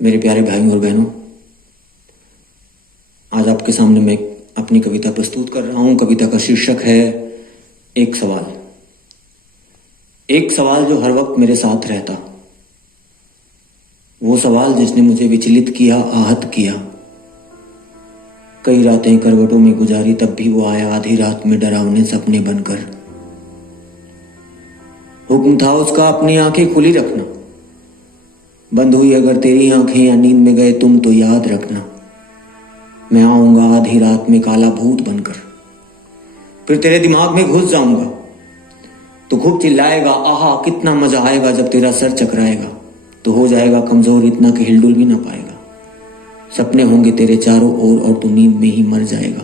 मेरे प्यारे भाइयों और बहनों, आज आपके सामने मैं अपनी कविता प्रस्तुत कर रहा हूं। कविता का शीर्षक है एक सवाल। एक सवाल जो हर वक्त मेरे साथ रहता, वो सवाल जिसने मुझे विचलित किया, आहत किया। कई रातें करवटों में गुजारी, तब भी वो आया आधी रात में डरावने सपने बनकर। हुक्म था उसका अपनी आंखें खुली रखना, बंद हुई अगर तेरी आंखें या नींद में गए तुम तो याद रखना। मैं आऊंगा आधी रात में काला भूत बनकर, फिर तेरे दिमाग में घुस जाऊंगा। तो खूब चिल्लाएगा, आहा कितना मजा आएगा। जब तेरा सर चकराएगा तो हो जाएगा कमजोर इतना कि हिलडुल भी ना पाएगा। सपने होंगे तेरे चारों ओर और तू नींद में ही मर जाएगा।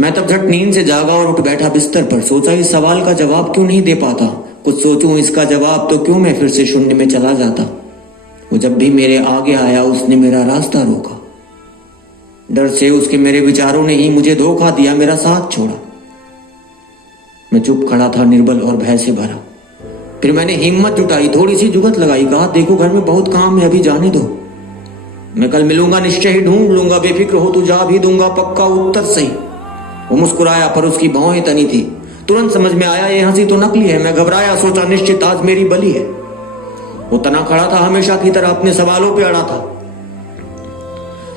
मैं तब झट नींद से जागा और उठ बैठा बिस्तर पर। सोचा इस सवाल का जवाब क्यों नहीं दे पाता, कुछ सोचूं इसका जवाब तो क्यों मैं फिर से शून्य में चला जाता। वो जब भी मेरे आगे आया उसने मेरा रास्ता रोका। डर से उसके मेरे विचारों ने ही मुझे धोखा दिया, मेरा साथ छोड़ा। मैं चुप खड़ा था, निर्बल और भय से भरा। फिर मैंने हिम्मत जुटाई, थोड़ी सी जुगत लगाई। कहा देखो घर में बहुत काम है, अभी जाने दो। मैं कल मिलूंगा, निश्चय ही ढूंढ लूंगा। बेफिक्र हो तू जा भी दूंगा, पक्का उत्तर सही। वो मुस्कुराया पर उसकी भौहें तनी थी। तुरंत समझ में आया ये हंसी तो नकली है। मैं घबराया, सोचा निश्चित आज मेरी बलि है। वो तना खड़ा था हमेशा की तरह, अपने सवालों पे अड़ा था।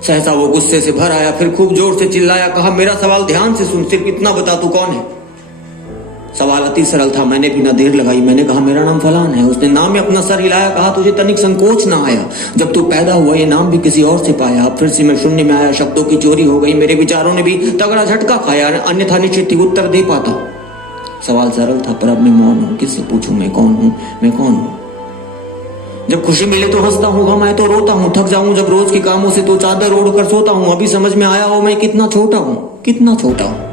सहसा वो गुस्से से भर आया, फिर खूब जोर से चिल्लाया। कहा मेरा सवाल ध्यान से सुन, सिर्फ इतना बता तू कौन है। सवाल अति सरल था, मैंने भी ना देर लगाई। मैंने कहा मेरा नाम फलान है। उसने नाम में अपना सर हिलाया। कहा तुझे तनिक संकोच ना आया, जब तू पैदा हुआ ये नाम भी किसी और से पाया। अब फिर से मैं शून्य में आया, शब्दों की चोरी हो गई। मेरे विचारों ने भी तगड़ा झटका खाया, अन्यथा निश्चित ही उत्तर दे पाता। सवाल सरल था पर अब मैं मौन हूं। किससे पूछूं मैं कौन हूं, मैं कौन हूं। जब खुशी मिले तो हंसता हूँ, गम आए तो रोता हूँ। थक जाऊं जब रोज के कामों से तो चादर ओढ़ कर सोता हूँ। अभी समझ में आया हो मैं कितना छोटा हूँ, कितना छोटा हूँ।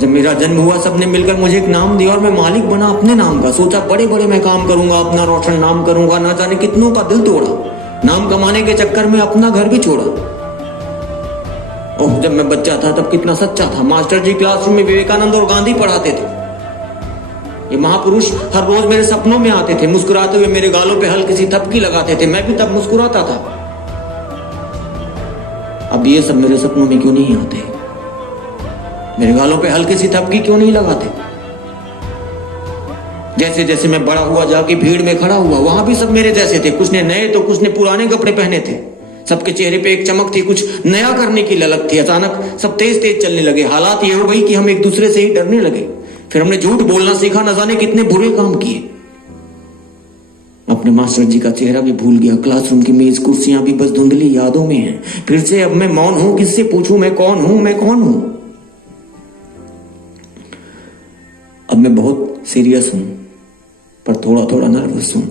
जब मेरा जन्म हुआ सबने मिलकर मुझे एक नाम दिया और मैं मालिक बना अपने नाम का। सोचा बड़े बड़े मैं काम करूंगा, अपना रोशन नाम करूंगा। ना जाने कितनों का दिल तोड़ा, नाम कमाने के चक्कर में अपना घर भी छोड़ा। ओह जब मैं बच्चा था तब कितना सच्चा था। मास्टर जी क्लासरूम में विवेकानंद और गांधी पढ़ाते थे। ये महापुरुष हर रोज मेरे सपनों में आते थे। मुस्कुराते हुए मेरे गालों पे हल्की सी थपकी लगाते थे। मैं भी तब मुस्कुराता था। अब ये सब मेरे सपनों में क्यों नहीं आते, मेरे गालों पे हल्की सी थपकी क्यों नहीं लगाते। जैसे जैसे मैं बड़ा हुआ जाके भीड़ में खड़ा हुआ, वहां भी सब मेरे जैसे थे। कुछ ने नए तो कुछ ने पुराने कपड़े पहने थे। सबके चेहरे पे एक चमक थी, कुछ नया करने की ललक थी। अचानक सब तेज तेज चलने लगे। हालात ये हो गई कि हम एक दूसरे से ही डरने लगे। फिर हमने झूठ बोलना सीखा, न जाने कितने बुरे काम किए। अपने मास्टर जी का चेहरा भी भूल गया। क्लासरूम की मेज कुर्सियां भी बस धुंधली यादों में हैं। फिर से अब मैं मौन हूं, किससे पूछूं मैं कौन हूं, मैं कौन हूं। अब मैं बहुत सीरियस हूं पर थोड़ा थोड़ा नर्वस हूं।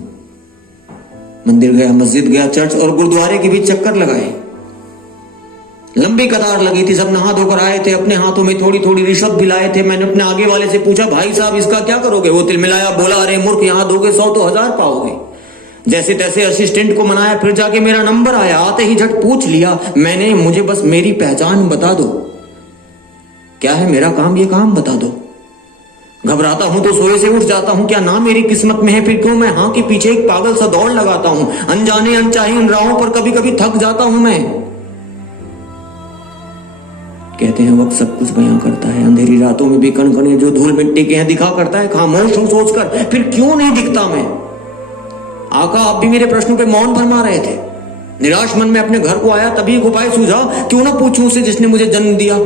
मंदिर गया, मस्जिद गया, चर्च और गुरुद्वारे के बीच चक्कर लगाए। लंबी कतार लगी थी, सब नहा धोकर आए थे। अपने हाथों में थोड़ी थोड़ी रिश्वत भी लाए थे। मैंने अपने आगे वाले से पूछा भाई साहब इसका क्या करोगे। वो तिलमिलाया, बोला अरे मूर्ख यहाँ दोगे 100 तो 1000 पाओगे। जैसे तैसे असिस्टेंट को मनाया, फिर जाके मेरा नंबर आया। आते ही झट पूछ लिया मैंने, मुझे बस मेरी पहचान बता दो। क्या है मेरा काम, ये काम बता दो। घबराता हूं तो सोए से उठ जाता हूं। क्या ना मेरी किस्मत में है, फिर क्यों मैं हाँ के पीछे एक पागल सा दौड़ लगाता हूं। अनजाने अनचाहे इन राहों पर कभी कभी थक जाता हूं मैं। कहते हैं वक्त सब कुछ बयां करता है। अंधेरी रातों में भी कण कण जो धूल मिट्टी के हैं दिखा करता है। खामोश हूं सोचकर, फिर क्यों नहीं दिखता मैं। आका आप भी मेरे प्रश्नों पे मौन फरमा रहे थे। निराश मन में अपने घर को आया, तभी एक उपाय सूझा। क्यों ना पूछूं उसे जिसने मुझे जन्म दिया।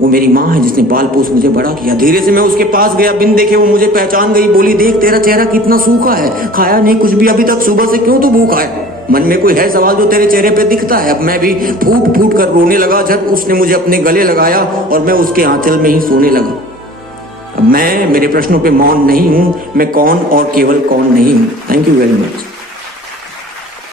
वो मेरी माँ है जिसने पाल पोस मुझे बड़ा किया। धीरे से मैं उसके पास गया, बिन देखे वो मुझे पहचान गई। बोली देख तेरा चेहरा कितना सूखा है, खाया नहीं कुछ भी अभी तक, सुबह से क्यों तू भूखा है। मन में कोई है सवाल जो तेरे चेहरे पे दिखता है। अब मैं भी फूट फूट कर रोने लगा। जब उसने मुझे अपने गले लगाया और मैं उसके आंचल में ही सोने लगा। अब मैं मेरे प्रश्नों पे मौन नहीं हूं, मैं कौन और केवल कौन नहीं हूं। Thank you very much.